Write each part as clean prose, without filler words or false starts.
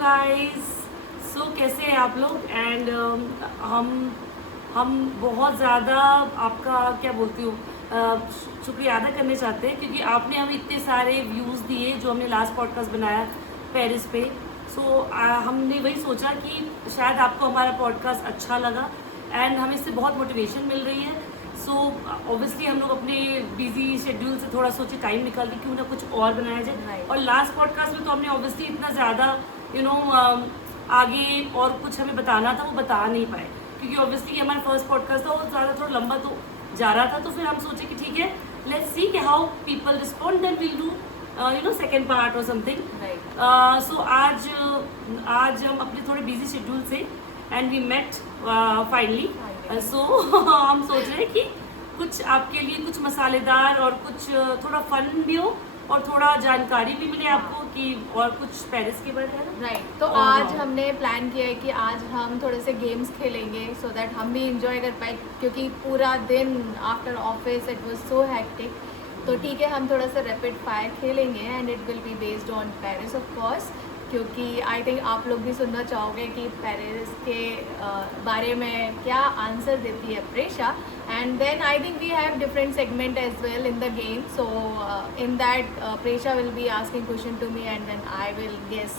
Guys. सो कैसे हैं आप लोग? एंड हम बहुत ज़्यादा आपका क्या बोलती हूँ शुक्रिया अदा करने चाहते हैं, क्योंकि आपने हमें इतने सारे व्यूज़ दिए जो हमने लास्ट पॉडकास्ट बनाया पेरिस पे। सो हमने वही सोचा कि शायद आपको हमारा पॉडकास्ट अच्छा लगा एंड हमें इससे बहुत मोटिवेशन मिल रही है। सो ऑब्वियसली हम लोग अपने बिजी शेड्यूल से थोड़ा सोचे टाइम निकाल के क्यों ना कुछ और बनाया जाए। और लास्ट पॉडकास्ट में तो हमने ऑब्वियसली इतना ज़्यादा आगे और कुछ हमें बताना था वो बता नहीं पाए, क्योंकि ऑब्वियसली हमारा फर्स्ट पॉडकास्ट था वो ज़्यादा थोड़ा लंबा तो जा रहा था। तो फिर हम सोचे कि ठीक है, लेट्स सी कि how people respond, then will do second part और समथिंग। सो आज हम अपने थोड़े बिजी शेड्यूल से and we met finally. So हम सोच रहे हैं कि कुछ आपके लिए कुछ मसालेदार और कुछ थोड़ा फन भी हो और थोड़ा जानकारी भी मिले आपको कि और कुछ पेरिस के बारे में। राइट। तो आज हमने प्लान किया है कि आज हम थोड़े से गेम्स खेलेंगे सो दैट हम भी इंजॉय कर पाए, क्योंकि पूरा दिन after office it was so hectic. तो ठीक है, हम थोड़ा सा रैपिड फायर खेलेंगे and it will be based on Paris of course, क्योंकि आई थिंक आप लोग भी सुनना चाहोगे कि पेरिस के बारे में क्या आंसर देती है Presha. And then I think we have different segment as well in the game. So in that Presha will be asking question to me and then I will guess.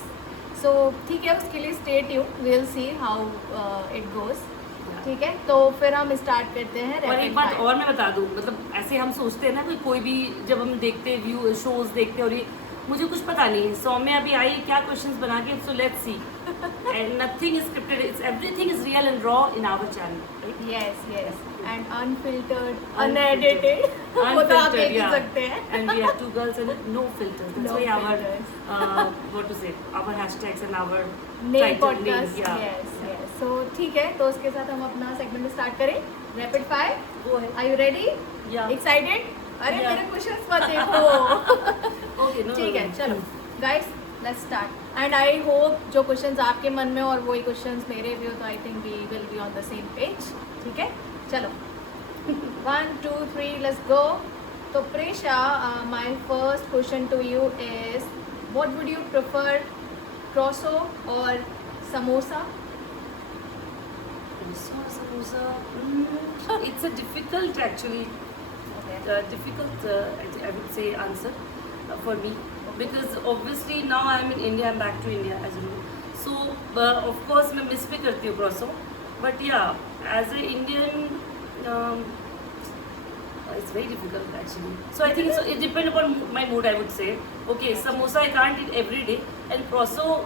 So ठीक है, उसके लिए stay tuned, we will see how it goes. ठीक है, तो फिर हम start करते हैं। और एक बात और मैं बता दूं, मतलब ऐसे हम सोचते हैं ना कि कोई भी जब हम देखते व्यू शोज देखते हैं और ये मुझे कुछ पता नहीं है, सौम्या अभी आई क्या क्वेश्चंस बना के, so let's see. And nothing is scripted, it's everything is real and raw in our channel. Yes yes, and unfiltered, unedited, वो तो आप देख सकते हैं। And we have two girls and no filters. That's why our what to say, our hashtags and our name podcast. Yes yes. So ठीक है, तो उसके साथ हम अपना सेगमेंट स्टार्ट करें। Rapid fire, Go ahead. Are you ready? Yeah. Excited? अरे Yeah. मेरे क्वेश्चंस मत देखो। Okay, no. ठीक है, चलो guys let's start. And I hope जो क्वेश्चंस आपके मन में और वही क्वेश्चंस मेरे भी हो, तो I think we will be on the same page. ठीक है, चलो 1 2 3 लेट्स गो। तो Presha, my first question to you is what would you prefer, croissant और samosa? Samosa. It's a difficult actually. Difficult, I would say, answer for me, because obviously now I'm in India, I'm back to India as you know. So of course मैं miss भी करती हूँ croissant, but yeah, as a Indian it's very difficult actually. So I think it depends upon my mood, I would say. Okay, samosa I can't eat every day, and croissant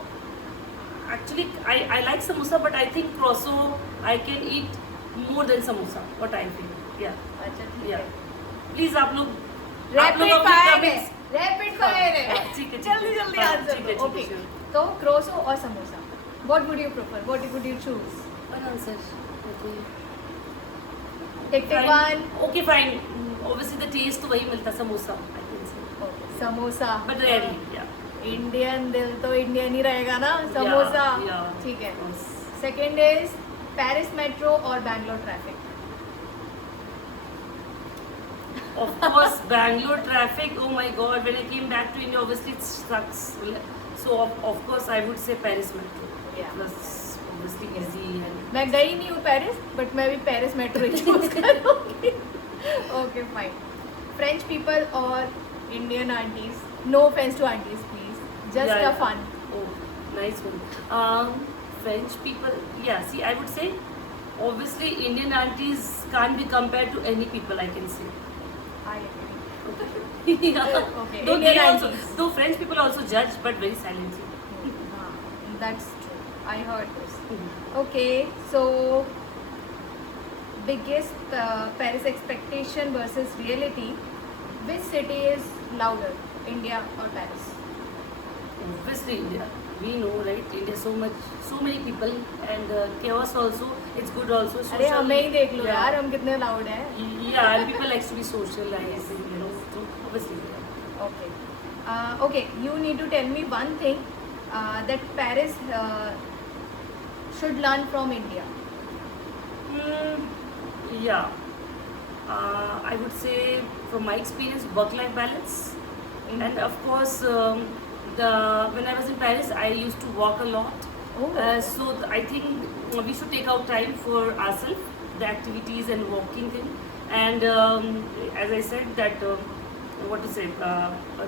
actually I like samosa, but I think croissant I can eat more than samosa, what I feel. Yeah. अच्छा ठीक है, please आप लोग rapid अपने fire है, comments- rapid fire है। ठीक है, जल्दी जल्दी हाँ, आंसर ठीक है, दो। ठीक है, ओके, sure. तो क्रॉसो और samosa, what would you prefer, what would you choose? One answer. Okay. Tick tick Fine. 1। Okay, fine. Obviously the taste तो वही मिलता samosa, I can say. Samosa, But rarely, yeah. Indian दिल तो इंडियन ही रहेगा ना, समोसा। yeah. ठीक है, Yes. Second is Paris metro और Bangalore traffic? Of course, Bangalore traffic. Oh my God! When I came back to India, obviously it sucks. So of course I would say Paris Metro. Yeah. It was obviously easy and. मैं गई नहीं हूँ Paris, but मैं भी Paris metro ही choose करूँगी। Okay fine. French people और Indian aunties? No offence to aunties please, just a fun. Oh, nice one. French people, yeah. See, I would say, obviously, Indian aunties can't be compared to any people. I can say. I agree. Yeah. Okay, Though Indian they also, aunties. though French people also judge, but very silently. हाँ, that's true. I heard this. Mhm. Okay, so biggest Paris expectation versus reality. Which city is louder, India or Paris? Obviously, India. We know, right? India so many people, and chaos also. It's good also. अरे हमें ही देख लो Yeah. यार, हम कितने loud हैं. Yeah, and people likes to be socialized, you know. So obviously, yeah. Okay. Okay, you need to tell me one thing that Paris should learn from India. Yeah. I would say, from my experience, work-life balance, and of course, when I was in Paris, I used to walk a lot. Oh. So I think we should take out time for ourselves, the activities and walking thing. And as I said, that what to say,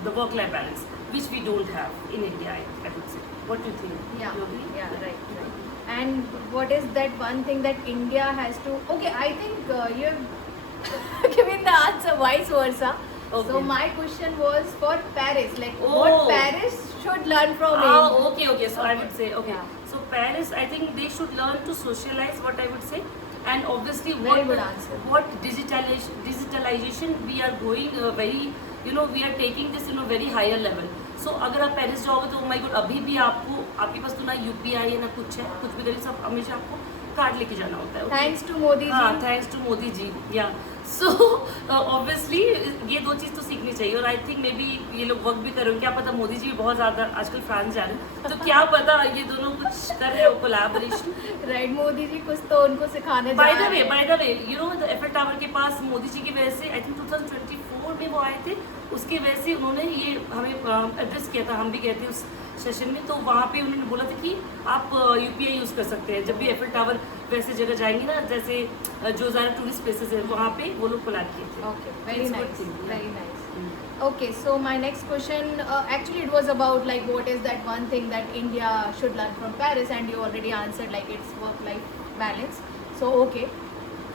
the work-life balance, which we don't have in India, I would say. What do you think? Yeah, You agree? yeah, right, right. And what is that one thing that India has to? Okay, I think you've given the answer vice versa. Okay. So my question was for Paris, like Oh. what Paris should learn from Ah, India. okay. So I Okay. would say, okay. Yeah. So Paris, I think they should learn to socialize. What I would say, and obviously Very good answer. what digitalization we are going very, we are taking this very higher level. So अगर आप Paris जाओगे तो my God अभी भी आपके पास तो ना UPI है ना कुछ है, कुछ भी करें सब हमेशा आपको कार्ड लेके जाना होता है. okay? Thanks to Modi हाँ, ji. Thanks to Modi ji. या सो ऑब्वियसली ये दो चीज़ तो सीखनी चाहिए. और आई थिंक मे बी ये लोग वर्क भी करेंगे. क्या पता मोदी जी भी बहुत ज़्यादा आजकल फ्रांस जा रहे हैं, तो क्या पता ये दोनों कुछ कर रहे हो कोलैबोरेशन. Right, मोदी जी कुछ तो उनको सिखाने जा बाय रहे द हैं. वे द एफएल टावर के पास मोदी जी की वजह से आई थिंक 2024 में वो आए थे. उसकी वजह से उन्होंने ये हमें एड्रेस किया था. हम भी गए थे उस सेशन में. तो वहाँ पे उन्होंने बोला था कि आप यूपीआई यूज़ कर सकते हैं जब भी एफएल टावर वैसे जगह जाएंगे ना, जैसे जो ज़्यादा टूरिस्ट प्लेसेस है वहाँ पे वो लोग कोलैब किए थे. Okay, very It's good nice, thing, yeah. very nice. Okay, so my next question, actually it was about like what is that one thing that India should learn from Paris, and you already answered like it's work-life balance. So okay,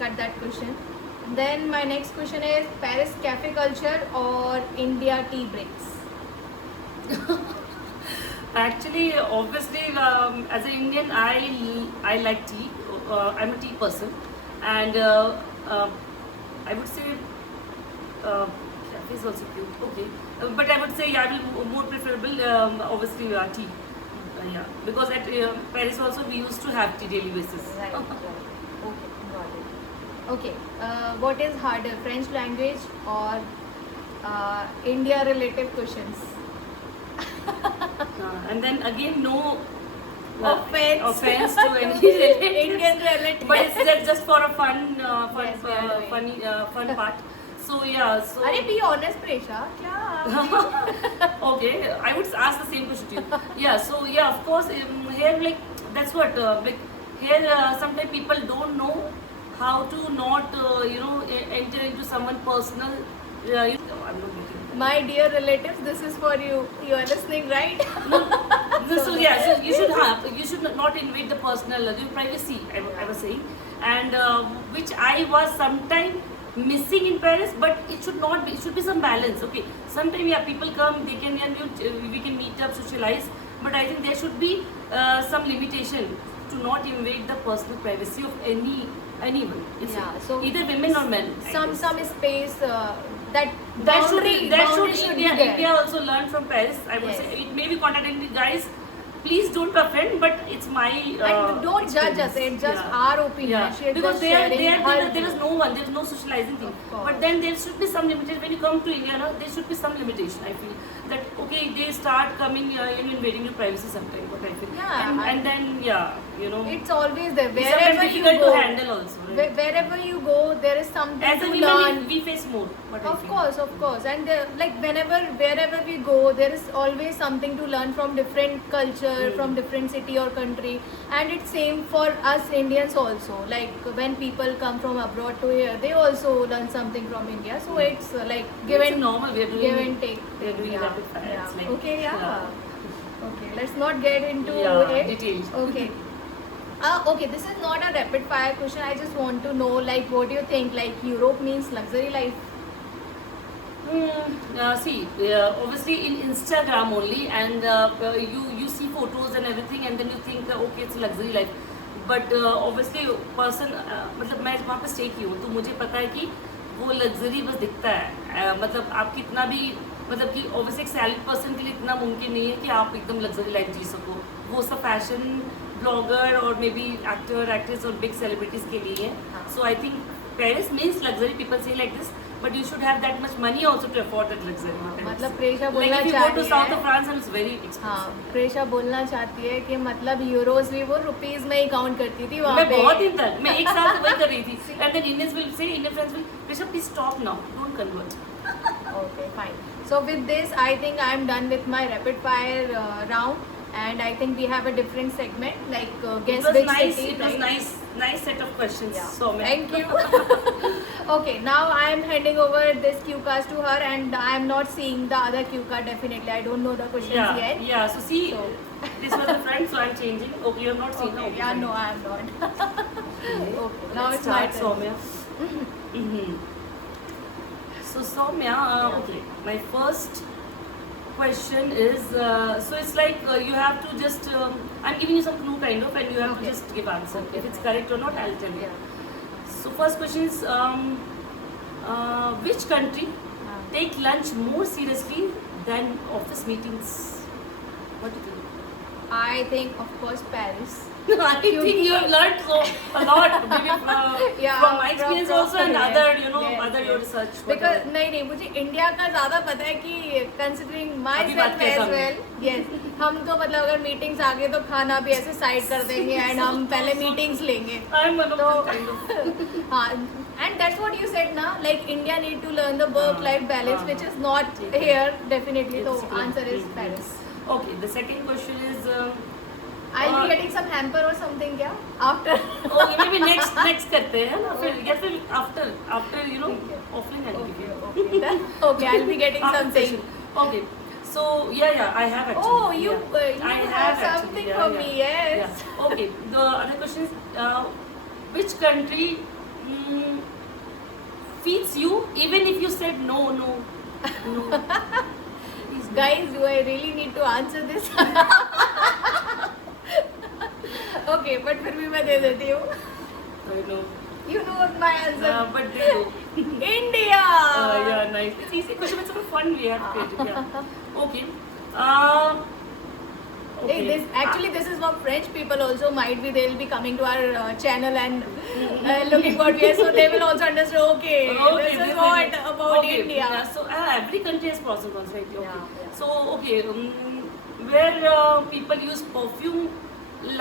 cut that question. Then my next question is Paris cafe culture or India tea breaks? Actually, obviously, as an Indian, I like tea. I'm a tea person, and I would say cafe is also cute. Okay, but I would say yeah, more preferable. Obviously, tea. Yeah, because at Paris also we used to have tea daily basis. Right, right. Okay, got it. Okay, what is harder, French language or India relative questions? And then again, no Offense. to any relatives. Indian relatives. But it's just for a fun, Yes, we are doing. funny, fun part. So yeah, so अरे be honest Presha क्या okay, I would ask the same question to you. Yeah, so yeah, of course, here like that's what like here sometimes people don't know how to not enter into someone personal. I'm not getting. My dear relatives, this is for you. You are listening, right? So yeah, so you should not invade the personal the privacy. I was saying, and which I was sometime missing in Paris, but it should not be. It should be some balance. Okay, sometimes yeah, people come, they can we can meet up, socialize, but I think there should be some limitation to not invade the personal privacy of anyone. It's Yeah, so either women or men. I Some guess. space that That should boundary should be there. India also learn from Paris. I would Yes. say it may be contradicting, guys. Please don't offend, but it's my. And don't judge us. experience. It's just Yeah. our opinion. Yeah, She's because just sharing her there is view. no one, there is no socializing thing. Of course. But then there should be some limitation. When you come to India, no, there should be some limitation. I feel that okay, they start coming and invading your privacy sometime. What I feel. Yeah, And then yeah, It's always there. it's sometimes Wherever you difficult go, to handle also. Right? wherever you go, there is something As a to women, learn. we face more. What I Of feel. course, and like wherever we go, there is always something to learn from different culture, from different city or country, and it's same for us Indians also. Like when people come from abroad to here, they also learn something from India. So it's like give It's and normal. We are doing. give and take. We are doing Yeah, rapid fire. yeah. It's like, Okay, yeah. Okay, let's not get into Yeah, it. details. Okay. Okay, this is not a rapid fire question. I just want to know, like, what do you think? Like, Europe means luxury life. See, obviously in Instagram only, and you see photos and everything, and then you think okay, it's luxury life. But obviously person मतलब मैं वहाँ पे stay की हूँ, तो मुझे पता है कि वो लग्जरी बस दिखता है. मतलब आप कितना भी मतलब कि obviously एक सैलरी पर्सन के लिए इतना मुमकिन नहीं है कि आप एकदम लग्जरी लाइफ जी सको. वो सब फैशन ब्लॉगर और मे बी एक्टर एक्ट्रेस और बिग सेलिब्रिटीज के लिए है. So I think Paris means luxury. People say like this, but you should have that much money also to afford that luxury. मतलब Presha Like बोलना if you go to चाहती south है. of France, and it's very expensive. हाँ, प्रेशा बोलना चाहती है कि मतलब यूरोज भी वो रुपीज में ही काउंट करती थी वहाँ मैं पे. बहुत दिन तक मैं एक साल से वही कर रही थी. And then Indians will say, Indian friends will, Prisha, please stop now, don't convert. Okay, fine. So with this, I think I'm done with my rapid fire round, and I think we have a different segment like It guess was which nice. city. It was right? nice set of questions. Yeah. So Thank you. Okay, now I am handing over this cue cards to her, and I am not seeing the other cue card. Definitely, I don't know the questions Yeah, yet. yeah. So see, So- this was the front, so I'm changing. Okay, you have not seen. Okay, Okay, yeah, fine. no, I am not. Okay, now Let's it's my start, turn. Soumya. Mm-hmm. So Soumya, okay, my first question is, so it's like you have to just, I'm giving you some clue kind of, and you have to Okay. just give answer. Okay, If it's fine. correct or not, I'll tell you. Yeah. So first question is, which country take lunch more seriously than office meetings? What do you think? I think, of course, Paris. I think you have learned so a lot, maybe Yeah, from my experience from- also and yes, other, you know, yes, other yes. your research. Because whatever. नहीं मुझे India का ज़्यादा पता है कि considering अभी बात myself किया था as well, yes, हम तो मतलब अगर meetings आ गए तो खाना भी ऐसे साइड कर देंगे and हम पहले meetings लेंगे. I'm one of तो them kind of. हाँ, and that's what you said ना, like India need to learn the work-life balance, which is not ठीक है. here definitely. So It's answer is good. Paris. Okay, the second question is, I'll be getting some hamper or something क्या after. okay, maybe next करते हैं ना फिर या फिर after you know ठीक है. offline I'll give you. Okay, then, okay, I'll be getting After something. session. Okay, so yeah, I have actually. Oh, you yeah. I have actually, something yeah, for yeah. me, yes. Yeah. Okay, the other question is, which country feeds you even if you said no? Please, no. Guys, do I really need to answer this? Okay, but फिर भी मैं दे देती हूँ. I know. You know what my answer? But they do. India. Yeah, nice. It's easy question, but it's fun we have created. Yeah. Okay. Okay. Hey, this is for French people also. Might be they'll be coming to our channel and looking what we are, so they will also understand. Okay, this is what about okay. India. Yeah, so every country has pros and cons, right? Okay. Yeah. So okay, where people use perfume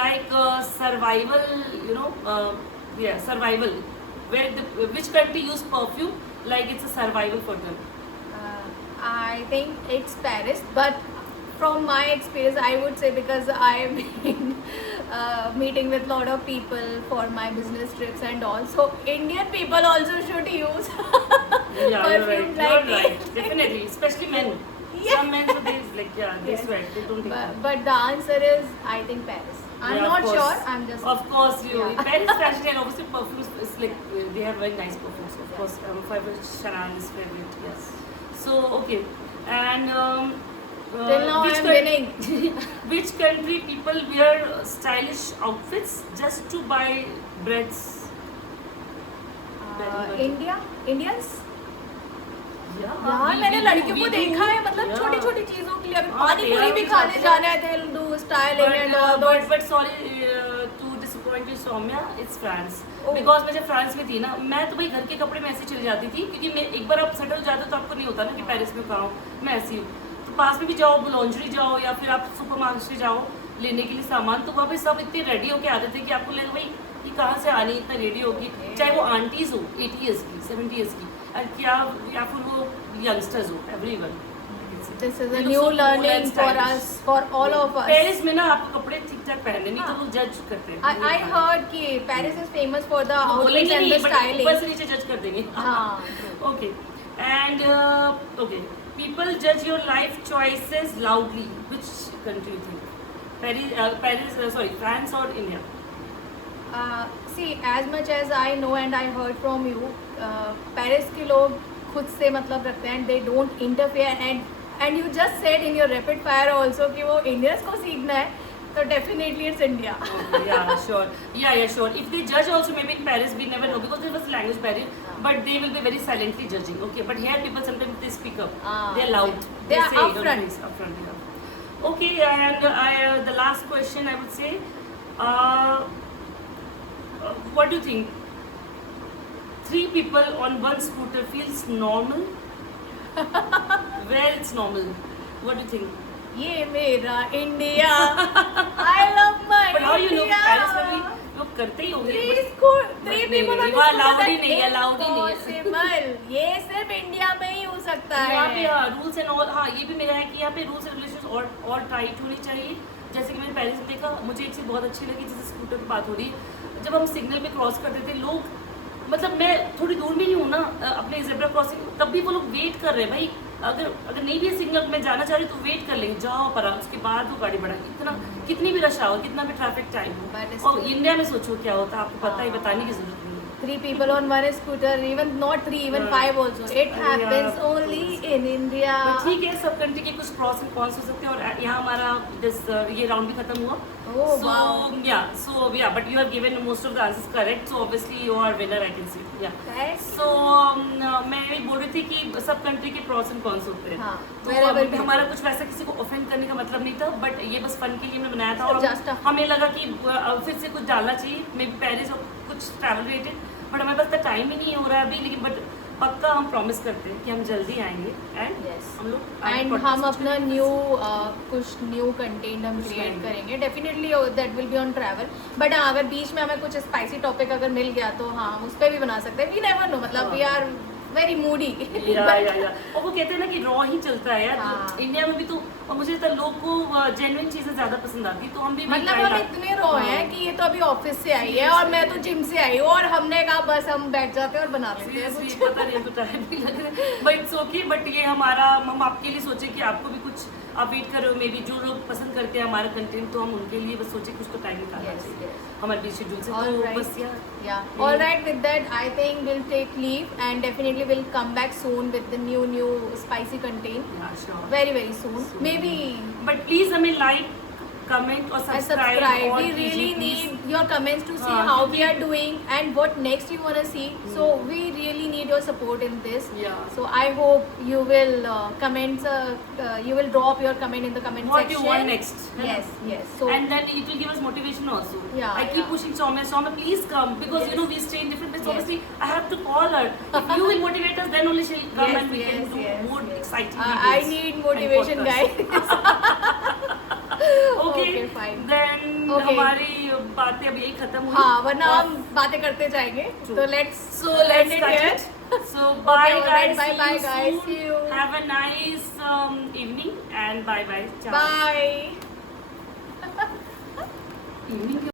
like survival, you know, survival. Which country use perfume like it's a survival for them? I think it's Paris, but from my experience, I would say because I've been meeting with lot of people for my business trips and also Indian people also should use Yeah, you're perfume right. You're like right. it. Definitely, especially men. Yeah. Some men, so they like they Yes. sweat. They don't take. But the answer is I think Paris. I'm Yeah, of not course. sure. I'm just Of course, you. Yeah. Paris fashion and obviously perfumes is like they have very nice perfumes. Of Yeah. course, favorite Chanel is favorite. Yes. So okay, and till now which I'm winning. which country people wear stylish outfits just to buy breads? India, Indians. Yeah, यार मैंने लड़कियों को देखा है मतलब छोटी छोटी चीजों के लिए अभी पानी पूरी भी खाने जाना है they'll do styling and all those. But sorry to disappoint you, Soumya, it's France. Oh. Because मैं जब फ्रांस में थी ना, मैं तो भाई घर के कपड़े में ऐसे चली जाती थी क्योंकि मैं एक बार आप सेटल हो जाते हो तो आपको नहीं होता ना कि पेरिस में कहाँ हूँ, मैं ऐसी हूँ. तो पास में भी जाओ, बुलॉन्जरी जाओ या फिर आप सुपर मार्केट जाओ लेने के लिए सामान, तो वहाँ पे सब इतने रेडी होके आते थे कि आपको लगे भाई ये कहाँ से आ रही इतना रेडी होगी, चाहे वो आंटीज हो 80 ईयर्स की 70 ईयर्स की क्या या फिर वो यंगस्टर्स हो, everyone. This is a new learning for us, for all of us. Paris में ना आपको कपड़े ठीक ठाक पहनने नहीं तो वो जज करते हैं. I heard कि Paris is famous for the outfits बोलेंगे and नहीं the but styling. ऊपर से नीचे जज कर देंगे. हाँ. Okay. And okay, people judge your life choices loudly. Which country you think? Paris, France or India? See, as much as I know and I heard from you, Paris के लोग खुद से मतलब रखते हैं and they don't interfere and you just said in your rapid fire also कि वो Indians को सीखना है, so definitely it's India. Okay, yeah, sure. Yeah, sure. If they judge also maybe in Paris, we never know because there was language barrier, but they will be very silently judging. Okay, but here people sometimes they speak up. They are loud. They are say it on upfront. face, upfront. Yeah. Okay, and the last question I would say, what do you think? 3 people on one scooter feels normal? Where it's normal? What do you think? ये मेरा India. I love my But how you know India. Paris में भी लोग करते ही होंगे. Three people on नहीं, the वहाँ scooter, allowed he that नहीं है, allowed ही नहीं है. impossible. ये सिर्फ इंडिया में ही यूज सकता यहाँ पे है। रूल्स एंड ऑल, हाँ ये भी मेरा है कि यहाँ पे रूल्स एंड रेगुलेशंस और टाइट होनी चाहिए। जैसे कि मैंने पेरिस में देखा, मुझे एक चीज़ बहुत अच्छी लगी, जैसे स्कूटर की बात हो रही है, जब हम सिग्नल पे क्रॉस करते थे लोग, मतलब मैं थोड़ी दूर में ही हूँ ना अपने जेब्रा क्रॉसिंग, तब भी वो लोग वेट कर रहे हैं भाई। अगर नहीं भी है सिग्नल, मैं जाना चाह रही हूँ तो वेट कर लेंगे, जाओ पर उसके बाद वो गाड़ी बढ़ाए। इतना कितनी भी रश आओ, कितना भी ट्रैफिक टाइम That is हो, और true. इंडिया में सोचो क्या होता है, आपको पता ही, बताने की जरूरत नहीं है। 3 people on one scooter, even not 3, even 5 also. It happens only in India. But ठीक है, सब कंट्री के कुछ प्रॉस एंड कॉन्स हो सकते हैं, और यहाँ हमारा ये राउंड भी खत्म हुआ। Oh, wow. But you have given most of the answers correct, so obviously you are winner, I can see. Yeah. Right? So मैं ये बोल रही थी कि सब कंट्री के प्रॉस एंड कॉन्स होते हैं। हाँ, तो wherever अभी we हमारा go. कुछ वैसा किसी को ऑफेंड करने का मतलब नहीं था, बट ये बस फन के लिए हमने बनाया था, और Just a- हमें लगा कि फिर से कुछ डालना चाहिए, मे बी पेरिस और कुछ ट्रैवल रिलेटेड, बट हमारे पास टाइम ही नहीं हो रहा है अभी, लेकिन बट पक्का हम प्रॉमिस करते हैं कि हम जल्दी आएंगे, एंड Yes. हम लोग आगे एंड podcast हम कुछ अपना करेंगे। कुछ न्यू कंटेंट हम कुछ क्रिएट करेंगे। करेंगे definitely, that will be on travel. But हाँ, अगर बीच में हमें कुछ स्पाइसी टॉपिक अगर मिल गया तो हाँ, उस पर भी बना सकते हैं। वी नेवर नो, मतलब वी आर वेरी मूडी। या और वो कहते हैं ना कि रॉ ही चलता है यार। हाँ। इंडिया में भी तो, और मुझे लगता है लोग को जेन्युइन चीजें ज्यादा पसंद आती है, तो हम भी मतलब try हम ला- इतने रो हाँ। हैं कि ये तो अभी ऑफिस से आई है और मैं तो जिम से आई हूँ, और हमने कहा बस हम बैठ जाते हैं और बना लेते हैं Seriously, कुछ। पता नहीं, तो टाइम भी लग रहा है, बट इट्स ओके। बट ये हमारा, हम आपके लिए सोचे कि आपको भी कुछ आप वेट कर रहे हो, मे बी जो लोग पसंद करते हैं हमारा कंटेंट, तो हम उनके लिए बस सोचे कुछ तो टाइम निकालना Yes, चाहिए yes. हमारे बीच शेड्यूल से, All तो right. बस यार Yeah. All right. With that, I think we'll take leave and definitely we'll come back soon with the new spicy content. sure. Very soon. Soon. Maybe. But please हमें like, comment और And subscribe. subscribe. और We कीजिए, really please. need your comments to see हाँ, how we क्योंकि- are doing and what next you wanna see. So we really need your support in this. Yeah. So I hope you will you will drop your comment in the comment What section. you want next? Yes. So And then it will give us motivation also. Yeah, I keep yeah. pushing Soumya, please come, because Yes. you know we stay in different places. Yes. Obviously, I have to call her. If you will motivate us, then only she'll come and we can do more exciting videos. I need motivation, and guys. podcasts. Okay, Okay, fine. Then Okay. हमारी बातें अब यही खत्म हुई। हाँ, वरना और- हम बातें करते जाएंगे। True. तो let's let's end it cut here. it. So bye all right, guys. bye, See bye, you guys. soon. See you. Have a nice evening and bye bye. Ciao. Bye. Evening